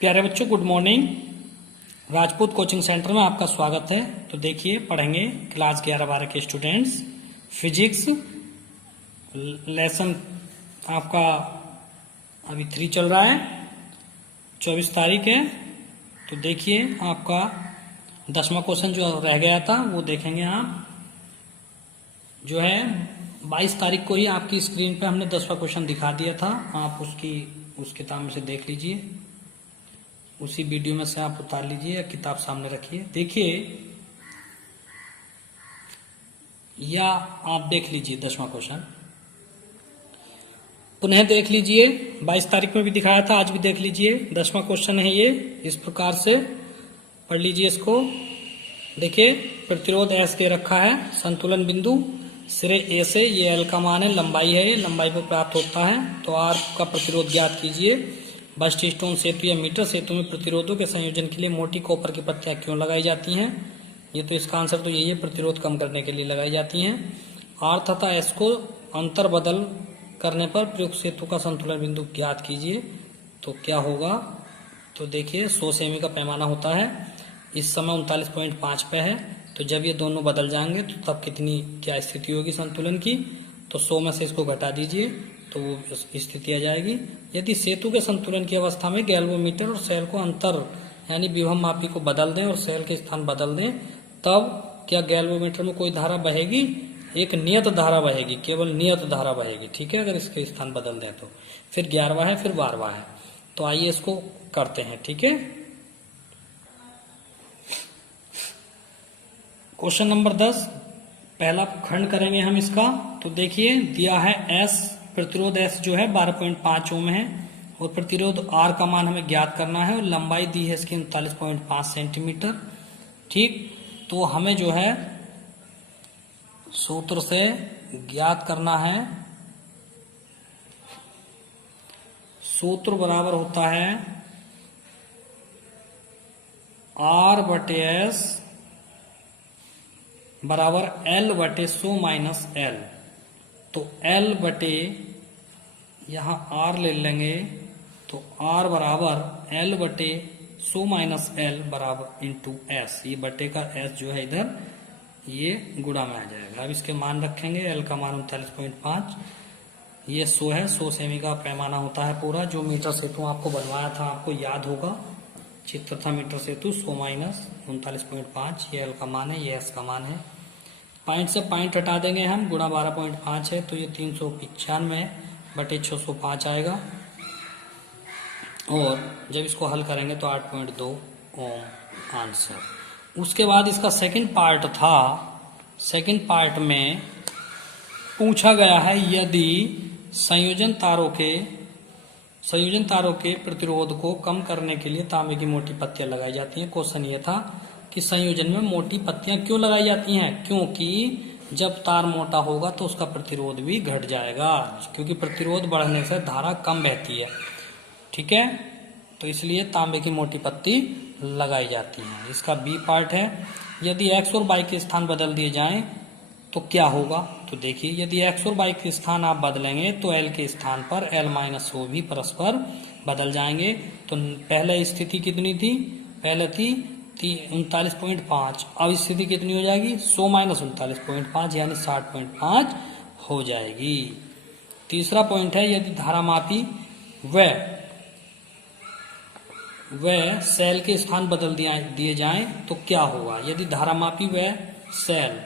प्यारे बच्चों, good morning. Rajput coaching centre में आपका स्वागत है। तो देखिए, पढ़ेंगे क्लास 11-12 के स्टूडेंट्स फिजिक्स लेसन आपका अभी 3 चल रहा है, 24 तारीख है। तो देखिए, आपका 10वां क्वेश्चन जो रह गया था वो देखेंगे आप। जो है 22 तारीख को ही आपकी स्क्रीन पे हमने 10वां क्वेश्चन दिखा दिया था। आप उस किताब में से देख लीजिए, उसी वीडियो में से आप उतार लीजिए या किताब सामने रखिए। देखिए, या आप देख लीजिए 10वां क्वेश्चन, पुनः देख लीजिए। 22 तारीख में भी दिखाया था, आज भी देख लीजिए। 10वां क्वेश्चन है ये, इस प्रकार से पढ़ लीजिए इसको। देखिए, प्रतिरोध एस दे रखा है, संतुलन बिंदु सिरे ए से, ये एल का मान है, लंबाई है, ये लंबाई पर प्राप्त होता है। तो आर का प्रतिरोध ज्ञात कीजिए। बस्ट स्टोन सेतु या मीटर सेतु में प्रतिरोधों के संयोजन के लिए मोटी कॉपर की पट्टियां क्यों लगाई जाती हैं? ये तो इसका आंसर तो यही है, प्रतिरोध कम करने के लिए लगाई जाती हैं। आर तथा एस को अंतर बदल करने पर प्रयुक्त सेतु का संतुलन बिंदु ज्ञात कीजिए। तो क्या होगा? तो देखिए, 100 सेमी का पैमाना होता है, इस समय 39.5 पे है। तो जब ये दोनों बदल जाएंगे तो तब कितनी क्या स्थिति होगी संतुलन की? तो 100 में से इसको घटा दीजिए तो वो स्थिति आ जाएगी। यदि सेतु के संतुलन की अवस्था में गैल्वोमीटर और सेल को अंतर यानी विभव मापी को बदल दें और सेल के स्थान बदल दें, तब क्या गैल्वोमीटर में कोई धारा बहेगी? एक नियत धारा बहेगी, केवल नियत धारा बहेगी। ठीक है, अगर इसके स्थान बदल दें तो। फिर 11वां है, फिर 12वां है। तो आइए इसको करते हैं। ठीक है, क्वेश्चन नंबर 10, पहला खंड करेंगे हम इसका। तो देखिए, दिया है एस, प्रतिरोध एस जो है 12.5 ओम है और प्रतिरोध आर का मान हमें ज्ञात करना है और लंबाई दी है इसकी 39.5 सेंटीमीटर। ठीक, तो हमें जो है सूत्र से ज्ञात करना है। सूत्र बराबर होता है आर बटे एस बराबर एल बटे 100 माइनस एल। तो एल बटे, यहां आर ले लेंगे तो आर बराबर एल बटे 100 माइनस एल बराबर इंटू एस। ये बटे का एस जो है इधर ये गुणा में आ जाएगा। अब इसके मान रखेंगे, एल का मान 39.5, ये 100 है, 100 सेमी का पैमाना होता है पूरा। जो मीटर सेतु आपको बनवाया था आपको याद होगा, चित्र था मीटर सेतु। 100 माइनस 39.5, ये एल का मान है, ये एस का मान है। पॉइंट से पॉइंट हटा देंगे हम, गुणा 12.5 है तो ये 395 बटे 605 आएगा। और जब इसको हल करेंगे तो 8.2 ओम आंसर। उसके बाद इसका सेकंड पार्ट था, सेकंड पार्ट में पूछा गया है यदि संयोजन तारों के प्रतिरोध को कम करने के लिए तांबे की मोटी पत्तियां लगाई जाती हैं। क्वेश्चन ये था कि संयोजन में मोटी पत्तियां क्यों लगाई जाती हैं? क्योंकि जब तार मोटा होगा तो उसका प्रतिरोध भी घट जाएगा, क्योंकि प्रतिरोध बढ़ने से धारा कम बहती है। ठीक है, तो इसलिए तांबे की मोटी पत्ती लगाई जाती है। इसका बी पार्ट है, यदि एक्स और वाई के स्थान बदल दिए जाएं तो क्या होगा? तो देखिए, यदि एक्स और वाई के स्थान आप बदलेंगे तो एल के स्थान पर एल माइनस ओ भी परस्पर बदल जाएंगे। तो पहले स्थिति कितनी थी? पहले थी 39.5, अब स्थिति कितनी हो जाएगी? 100 माइनस 39.5 यानी 60.5 हो जाएगी। तीसरा पॉइंट है, यदि धारा मापी व सेल के स्थान बदल दिए जाएं तो क्या होगा? यदि धारा मापी व सेल,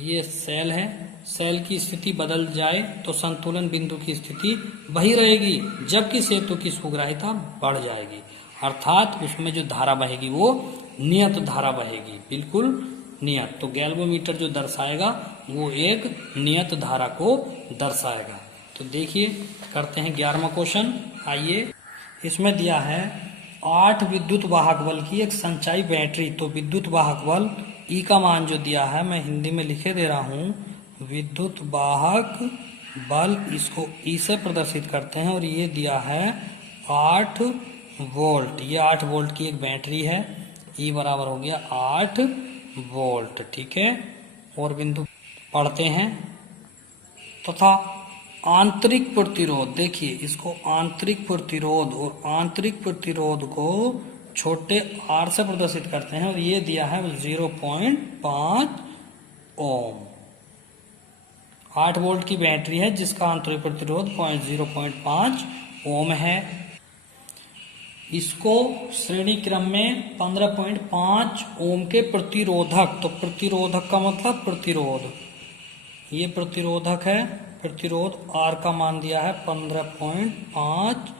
ये सेल है, सेल की स्थिति बदल जाए तो संतुलन बिंदु की स्थिति वही रहेगी, जबकि सेतु की सुग्राह्यता बढ़ जाएगी। अर्थात उसमें जो धारा बहेगी वो नियत धारा बहेगी, बिल्कुल नियत। तो गैल्वोमीटर जो दर्शाएगा वो एक नियत धारा को दर्शाएगा। तो देखिए, करते हैं 11वां क्वेश्चन। आइए, इसमें दिया है 8 विद्युत वाहक बल की एक संचायी बैटरी। तो विद्युत वाहक बल ई का मान जो दिया है, मैं हिंदी में लिखे दे रहा हूं, विद्युत वाहक बल, इसको ई से प्रदर्शित करते हैं। और ये दिया है 8 वोल्ट, ये 8 वोल्ट की एक बैटरी है। ई बराबर हो गया 8 वोल्ट। ठीक है, और बिंदु पढ़ते हैं तथा आंतरिक प्रतिरोध, देखिए इसको आंतरिक प्रतिरोध, और आंतरिक प्रतिरोध को छोटे r से प्रदर्शित करते हैं, और ये दिया है 0.5 ओम। 8 वोल्ट की बैटरी है जिसका आंतरिक प्रतिरोध 0.5 ओम है। इसको श्रेणी क्रम में 15.5 ओम के प्रतिरोधक, तो प्रतिरोधक का मतलब प्रतिरोध, ये प्रतिरोधक है, प्रतिरोध R का मान दिया है 15.5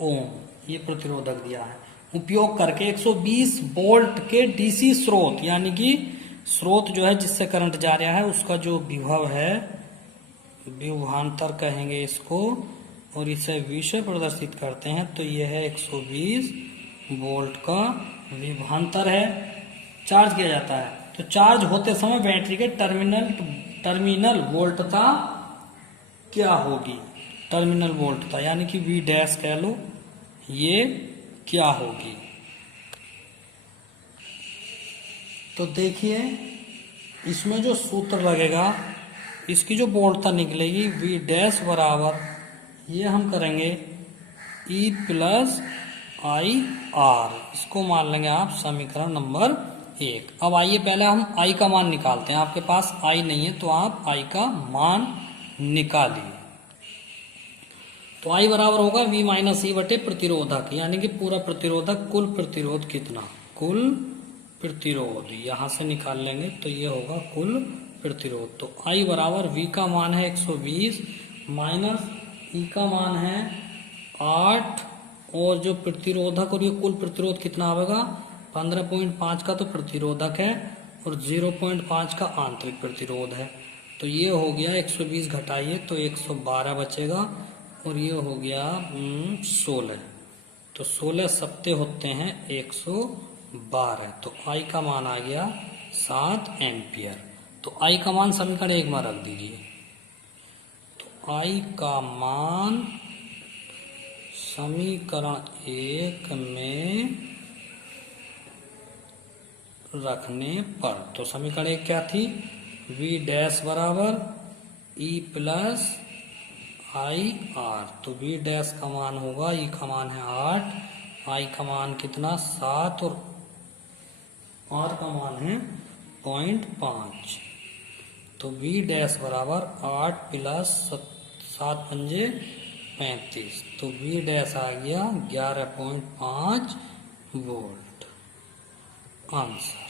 ओम, ये प्रतिरोधक दिया है। उपयोग करके 120 वोल्ट के डीसी स्रोत, यानी कि स्रोत जो है जिससे करंट जा रहा है उसका जो विभव है, विभवांतर कहेंगे इसको, और इसे V से प्रदर्शित करते हैं, तो यह है 120 वोल्ट का विभवांतर है, चार्ज किया जाता है। तो चार्ज होते समय बैटरी के टर्मिनल वोल्टता क्या होगी, टर्मिनल वोल्टता यानी कि V डैश कह लो, ये क्या होगी। तो देखिए इसमें जो सूत्र लगेगा, इसकी जो वोल्टता निकलेगी V डैश बराबर, ये हम करेंगे E प्लस आई आर, इसको मान लेंगे आप समीकरण नंबर 1। अब आइए पहले हम I का मान निकालते हैं। आपके पास I नहीं है तो आप I का मान निकालिए। तो I बराबर होगा V माइनस ई बटे प्रतिरोधक, यानी कि पूरा प्रतिरोधक, कुल प्रतिरोध कितना, कुल प्रतिरोध यहां से निकाल लेंगे तो ये होगा कुल प्रतिरोध। तो I बराबर V का मान है 120 माइनस ई का मान है 8, और जो प्रतिरोधक और ये कुल प्रतिरोध कितना आएगा, 15.5 का तो प्रतिरोधक है और 0.5 का आंतरिक प्रतिरोध है। तो ये हो गया 120 घटाइए तो 112 बचेगा, और ये हो गया 16, तो 16 सत्ते होते हैं 112, तो I का मान आ गया 7 एम्पियर। तो I का मान समीकरण 1 में रख दीजिए। तो I का मान समीकरण 1 में रखने पर, तो समीकरण 1 क्या थी, V डैश बराबर E प्लस आई आर, तो V डैश का मान होगा, E का मान है 8, I का मान कितना 7, और R का मान है 0.5, तो V डैश बराबर 8 प्लस 7 पंजे 35, तो V डैश आ गया 11.5 वोल्ट। आंसर।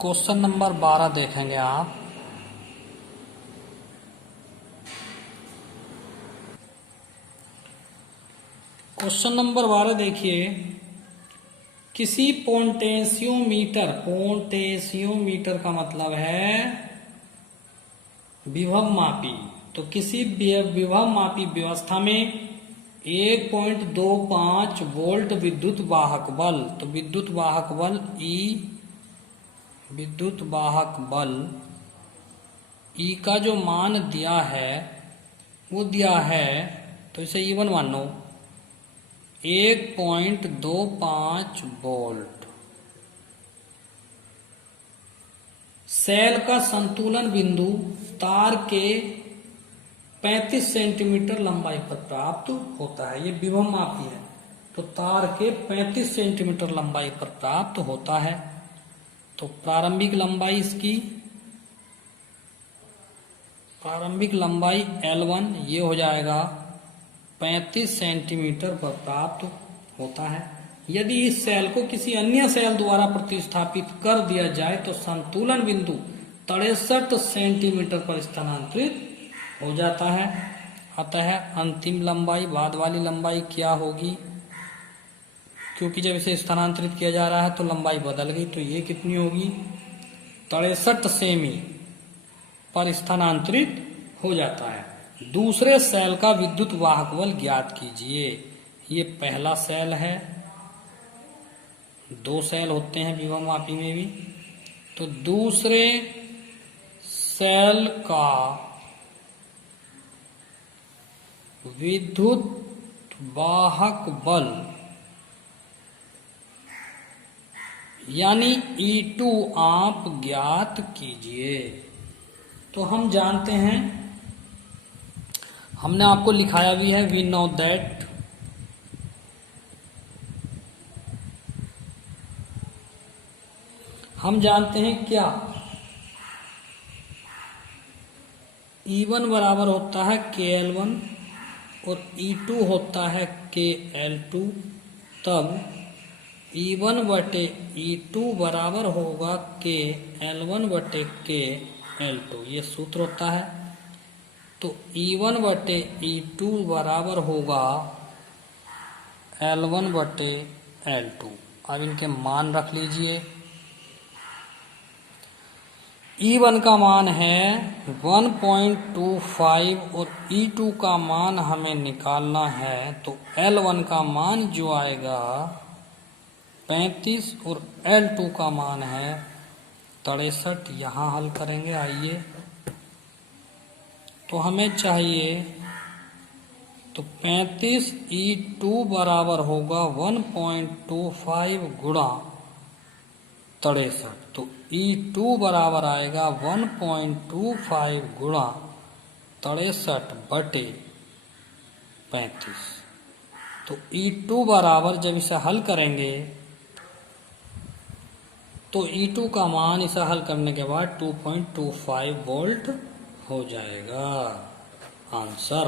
क्वेश्चन नंबर 12 देखेंगे आप। क्वेश्चन नंबर 12 देखिए, किसी पोटेंशियोमीटर, पोटेंशियोमीटर का मतलब है विभव मापी, तो किसी विभव मापी व्यवस्था में 1.25 वोल्ट विद्युत वाहक बल, तो विद्युत वाहक बल E, विद्युत वाहक बल E का जो मान दिया है वो दिया है, तो इसे E1 मान लो, 1.25 वोल्ट। सेल का संतुलन बिंदु तार के 35 सेंटीमीटर लंबाई पर प्राप्त होता है, ये विभव मापी है, तो तार के 35 सेंटीमीटर लंबाई पर प्राप्त होता है। तो प्रारंभिक लंबाई इसकी, प्रारंभिक लंबाई L1 ये हो जाएगा 35 सेंटीमीटर पर प्राप्त होता है। यदि इस सेल को किसी अन्य सेल द्वारा प्रतिस्थापित कर दिया जाए तो संतुलन बिंदु 63 सेंटीमीटर पर स्थानांतरित हो जाता है। अतः अंतिम लंबाई, बाद वाली लंबाई क्या होगी, क्योंकि जब इसे स्थानांतरित किया जा रहा है तो लंबाई बदल गई, तो ये कितनी होगी, 63 सेमी पर स्थानांतरित हो जाता है। दूसरे सेल का विद्युत वाहक बल ज्ञात कीजिए। ये पहला सेल है, 2 सेल होते हैं विभव मापी में भी, तो दूसरे सेल का विद्युत वाहक बल यानी E2 आप ज्ञात कीजिए। तो हम जानते हैं, हमने आपको लिखाया भी है, वी नो दैट हम जानते हैं क्या, E1 बराबर होता है KL1 और E2 होता है KL2। तब E1 बटे E2 बराबर होगा KL1 बटे KL2, ये सूत्र होता है। तो E1 बटे E2 बराबर होगा L1 बटे L2। अब इनके मान रख लीजिए। E1 का मान है 1.25 और E2 का मान हमें निकालना है। तो L1 का मान जो आएगा 35 और L2 का मान है 63। यहाँ हल करेंगे, आइए। तो हमें चाहिए, तो 35 E2 बराबर होगा 1.25 गुणा 63। तो E2 बराबर आएगा 1.25 गुणा 63 बटे 35। तो E2 बराबर, जब इसे हल करेंगे तो E2 का मान इसे हल करने के बाद 2.25 वोल्ट हो जाएगा। आंसर